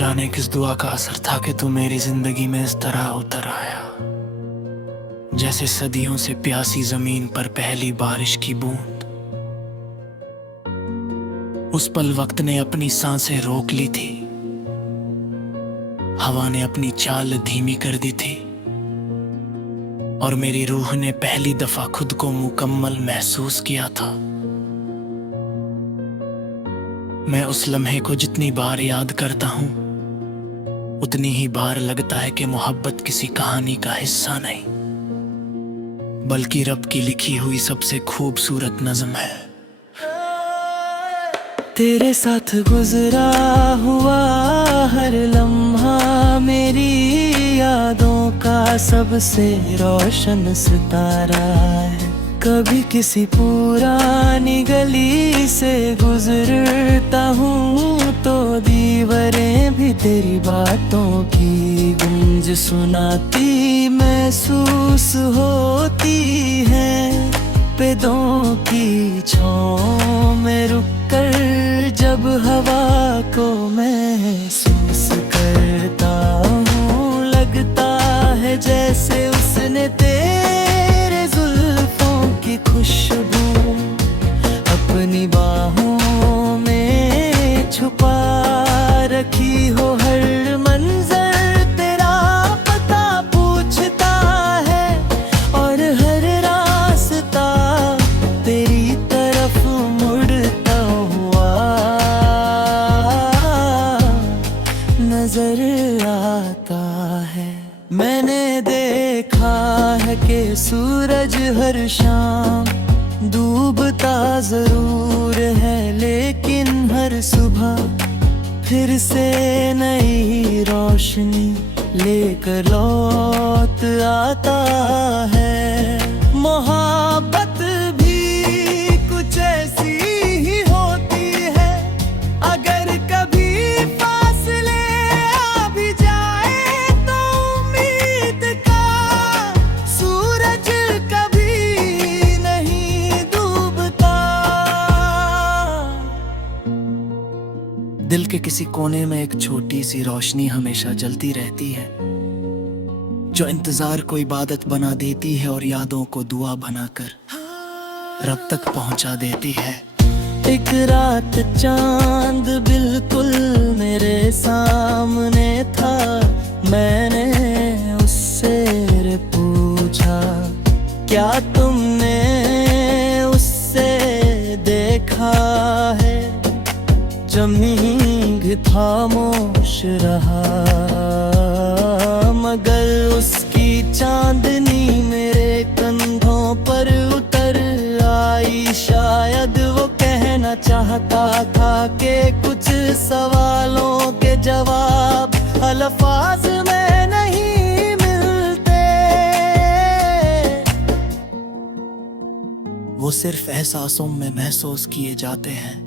जाने किस दुआ का असर था कि तू मेरी जिंदगी में इस तरह उतर आया, जैसे सदियों से प्यासी जमीन पर पहली बारिश की बूंद। उस पल वक्त ने अपनी सांसें रोक ली थी, हवा ने अपनी चाल धीमी कर दी थी, और मेरी रूह ने पहली दफा खुद को मुकम्मल महसूस किया था। मैं उस लम्हे को जितनी बार याद करता हूं, उतनी ही बार लगता है कि मोहब्बत किसी कहानी का हिस्सा नहीं, बल्कि रब की लिखी हुई सबसे खूबसूरत नज़्म है। तेरे साथ गुजरा हुआ हर लम्हा मेरी यादों का सबसे रोशन सितारा है। कभी किसी पुरानी गली से गुजरता हूँ तो दीवारें भी तेरी बातों की गूंज सुनाती महसूस होती है। पेड़ों की छाँव में रुककर जब हवा को महसूस करता हूँ, लगता है जैसे उसने तेरे जुल्फों की खुशबू अपनी बाहों में छुपा रखी हो। हर मंजर तेरा पता पूछता है और हर रास्ता तेरी तरफ मुड़ता हुआ नजर आता है। मैंने देखा है कि सूरज हर शाम डूबता जरूर है, लेकिन हर सुबह फिर से नई रोशनी लेकर लौट आता है। मोहब्बत भी कुछ ऐसी ही होती है, अगर कभी फासले आ भी जाए तो उम्मीद का सूरज कभी नहीं डूबता। दिल के किसी कोने में एक छोटी सी रोशनी हमेशा जलती रहती है, जो इंतजार को इबादत बना देती है और यादों को दुआ बनाकर रब तक पहुंचा देती है। एक रात चांद बिल्कुल मेरे सामने था, मैंने उससे पूछा क्या तुमने उससे देखा है। जमीन खामोश रहा, मगर उसकी चांदनी मेरे कंधों पर उतर आई। शायद वो कहना चाहता था कि कुछ सवालों के जवाब अल्फाज में नहीं मिलते, वो सिर्फ एहसासों में महसूस किए जाते हैं।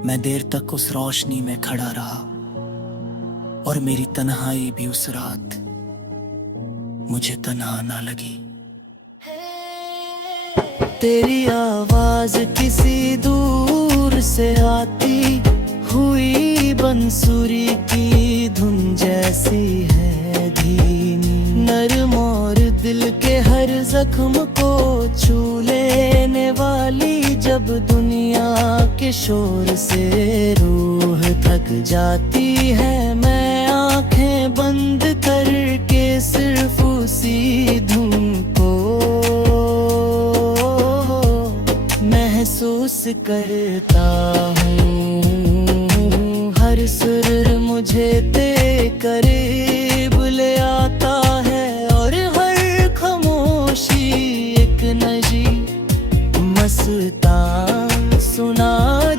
मैं देर तक उस रोशनी में खड़ा रहा और मेरी तन्हाई भी उस रात मुझे तन्हा ना लगी। तेरी आवाज किसी दूर से आती हुई बंसुरी की धुन जैसी है, धीमी नरम और दिल के हर जख्म को छू लेने वाली। जब दुनिया के शोर से रूह थक जाती है, मैं आंखें बंद करके सिर्फ उसी धुन को महसूस करता हूँ। हर सुर मुझे तेरे करीब ले आता है और हर खामोशी एक नई मस्तान सुना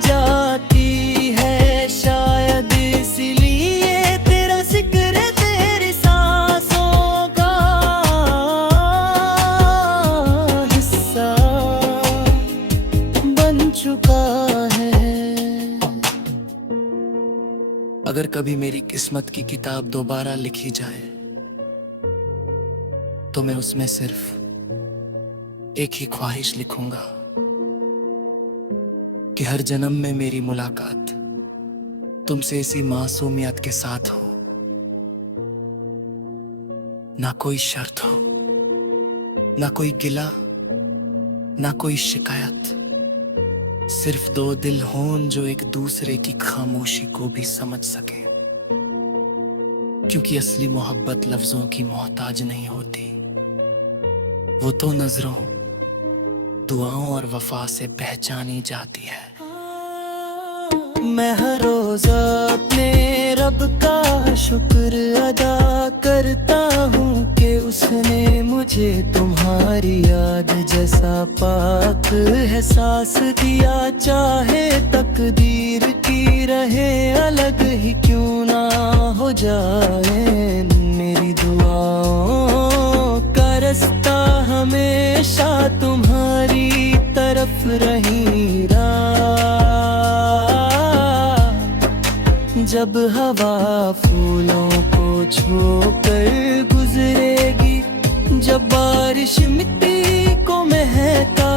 जाती है। शायद इसलिए तेरा जिक्र तेरी सांसों का हिस्सा बन चुका है। अगर कभी मेरी किस्मत की किताब दोबारा लिखी जाए तो मैं उसमें सिर्फ एक ही ख्वाहिश लिखूंगा कि हर जन्म में मेरी मुलाकात तुमसे इसी मासूमियत के साथ हूं, ना कोई शर्त हो, ना कोई गिला, ना कोई शिकायत। सिर्फ दो दिल हों जो एक दूसरे की खामोशी को भी समझ सके, क्योंकि असली मोहब्बत लफ्जों की मोहताज नहीं होती, वो तो नजरों, दुआओं और वफा से पहचानी जाती है। मैं हर रोज अपने रब का शुक्र अदा करता हूँ कि उसने मुझे तुम्हारी याद जैसा पाक एहसास दिया। चाहे तकदीर की रहे अलग ही क्यों ना हो जाए, मेरी दुआओं का रास्ता हमेशा तुम्हारी तरफ रहेगा। जब हवा फूलों को छोकर गुजरेगी, जब बारिश मिट्टी को महका